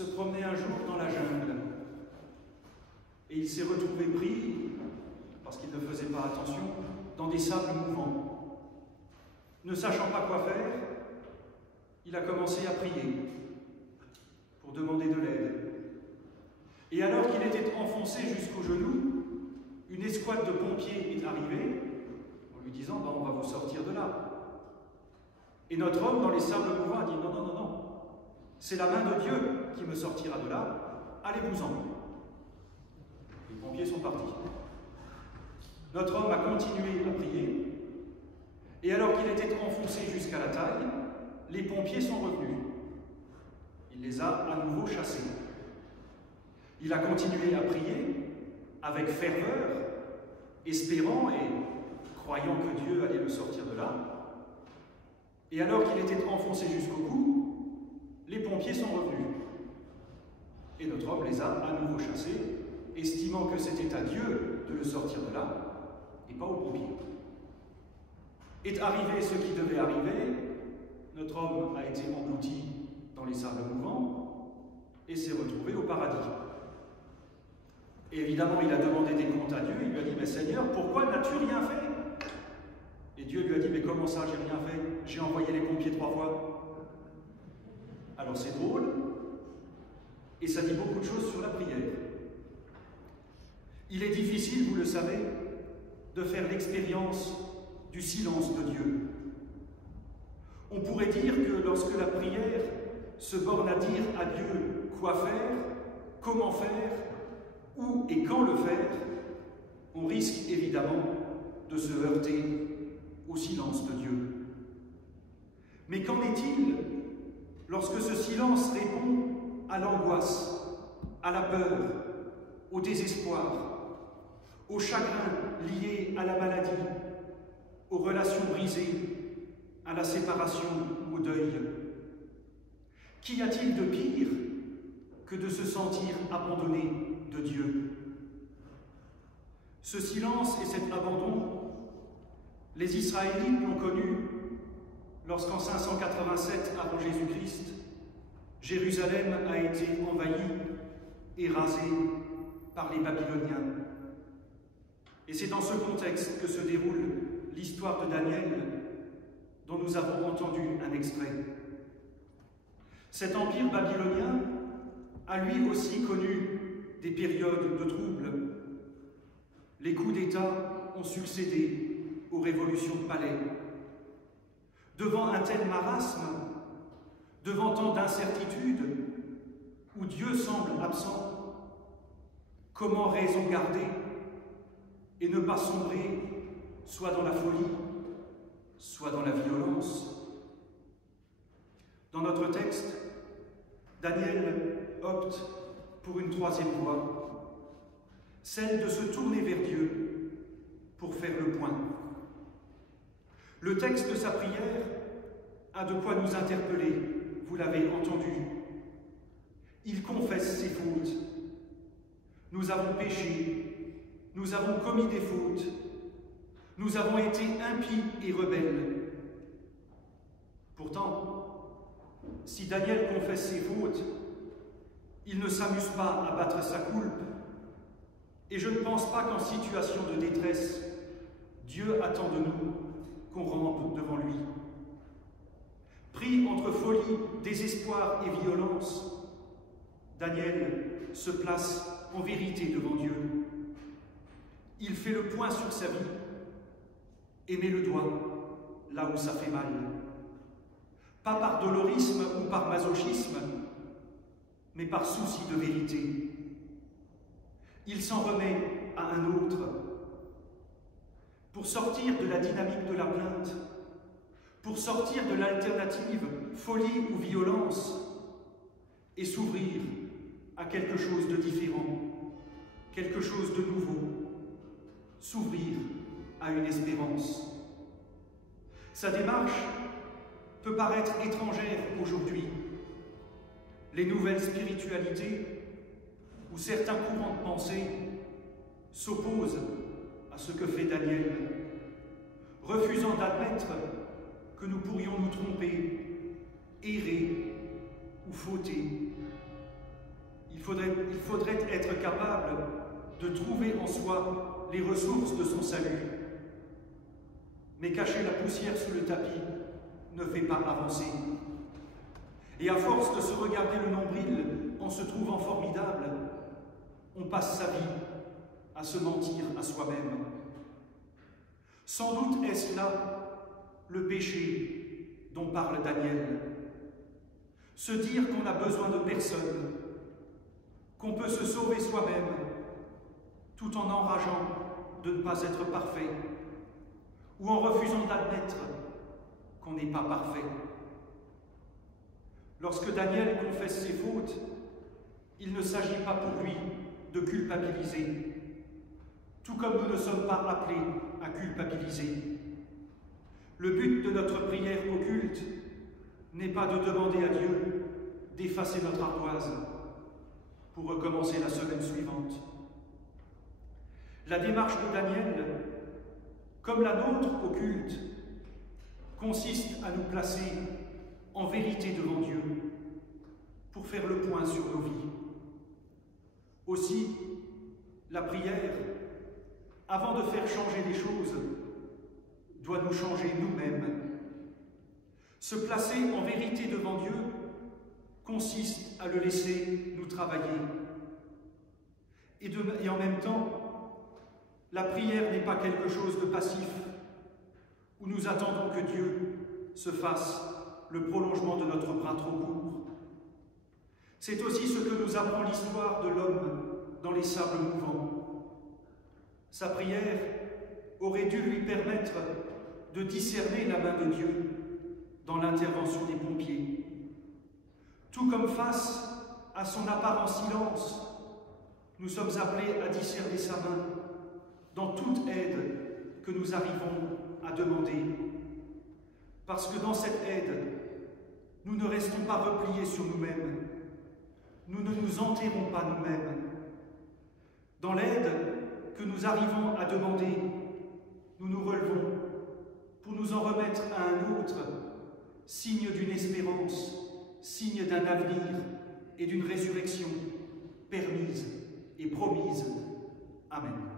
se promenait un jour dans la jungle et il s'est retrouvé pris, parce qu'il ne faisait pas attention, dans des sables mouvants. Ne sachant pas quoi faire, il a commencé à prier pour demander de l'aide. Et alors qu'il était enfoncé jusqu'aux genoux, une escouade de pompiers est arrivée en lui disant « on va vous sortir de là ». Et notre homme, dans les sables mouvants, a dit « non, c'est la main de Dieu qui me sortira de là, allez-vous-en ». Les pompiers sont partis. Notre homme a continué à prier, et alors qu'il était enfoncé jusqu'à la taille, les pompiers sont revenus. Il les a à nouveau chassés. Il a continué à prier avec ferveur, espérant et croyant que Dieu allait le sortir de là. Et alors qu'il était enfoncé jusqu'au cou, les pompiers sont revenus. Et notre homme les a à nouveau chassés, estimant que c'était à Dieu de le sortir de là, et pas aux pompiers. Est arrivé ce qui devait arriver, notre homme a été englouti dans les sables mouvants et s'est retrouvé au paradis. Et évidemment, il a demandé des comptes à Dieu, il lui a dit « Mais Seigneur, pourquoi n'as-tu rien fait ?» Et Dieu lui a dit « Mais comment ça, j'ai rien fait? J'ai envoyé les pompiers 3 fois. » Alors c'est drôle, et ça dit beaucoup de choses sur la prière. Il est difficile, vous le savez, de faire l'expérience du silence de Dieu. On pourrait dire que lorsque la prière se borne à dire à Dieu quoi faire, comment faire, où et quand le faire, on risque évidemment de se heurter au silence de Dieu. Mais qu'en est-il lorsque ce silence répond à l'angoisse, à la peur, au désespoir, au chagrin lié à la maladie, aux relations brisées, à la séparation ou au deuil? Qu'y a-t-il de pire que de se sentir abandonné de Dieu? Ce silence et cet abandon, les Israélites l'ont connu lorsqu'en 587 avant Jésus-Christ, Jérusalem a été envahie et rasée par les Babyloniens. Et c'est dans ce contexte que se déroule l'histoire de Daniel, dont nous avons entendu un extrait. Cet empire babylonien a lui aussi connu des périodes de troubles. Les coups d'État ont succédé aux révolutions de palais. Devant un tel marasme, devant tant d'incertitudes, où Dieu semble absent, comment raison garder et ne pas sombrer soit dans la folie, soit dans la violence? Dans notre texte, Daniel opte pour une 3e voie, celle de se tourner vers Dieu pour faire le point. Le texte de sa prière a de quoi nous interpeller, vous l'avez entendu. Il confesse ses fautes. Nous avons péché, nous avons commis des fautes, nous avons été impies et rebelles. Pourtant, si Daniel confesse ses fautes, il ne s'amuse pas à battre sa coulpe, et je ne pense pas qu'en situation de détresse, Dieu attend de nous qu'on rampe devant lui. Pris entre folie, désespoir et violence, Daniel se place en vérité devant Dieu. Il fait le point sur sa vie et met le doigt là où ça fait mal. Pas par dolorisme ou par masochisme, mais par souci de vérité. Il s'en remet à un autre pour sortir de la dynamique de la plainte, pour sortir de l'alternative folie ou violence et s'ouvrir à quelque chose de différent, quelque chose de nouveau, s'ouvrir à une espérance. Sa démarche peut paraître étrangère aujourd'hui. Les nouvelles spiritualités ou certains courants de pensée s'opposent à ce que fait Daniel, refusant d'admettre que nous pourrions nous tromper, errer ou fauter. il faudrait être capable de trouver en soi les ressources de son salut. Mais cacher la poussière sous le tapis ne fait pas avancer. Et à force de se regarder le nombril en se trouvant formidable, on passe sa vie à se mentir à soi-même. Sans doute est-ce là le péché dont parle Daniel. Se dire qu'on n'a besoin de personne, qu'on peut se sauver soi-même, tout en enrageant de ne pas être parfait, ou en refusant d'admettre qu'on n'est pas parfait. Lorsque Daniel confesse ses fautes, il ne s'agit pas pour lui de culpabiliser, tout comme nous ne sommes pas appelés à culpabiliser. Le but de notre prière au culte n'est pas de demander à Dieu d'effacer notre ardoise pour recommencer la semaine suivante. La démarche de Daniel, comme la nôtre au culte, consiste à nous placer en vérité devant Dieu pour faire le point sur nos vies. Aussi, la prière, avant de faire changer les choses, doit nous changer nous-mêmes. Se placer en vérité devant Dieu consiste à le laisser nous travailler. Et en même temps, la prière n'est pas quelque chose de passif, où nous attendons que Dieu se fasse le prolongement de notre bras trop court. C'est aussi ce que nous apprend l'histoire de l'homme dans les sables mouvants. Sa prière aurait dû lui permettre de discerner la main de Dieu dans l'intervention des pompiers. Tout comme face à son apparent silence, nous sommes appelés à discerner sa main dans toute aide que nous arrivons à demander. Parce que dans cette aide, nous ne restons pas repliés sur nous-mêmes. Nous ne nous enterrons pas nous-mêmes. Dans l'aide que nous arrivons à demander, nous nous relevons pour nous en remettre à un autre, signe d'une espérance, signe d'un avenir et d'une résurrection permise et promise. Amen.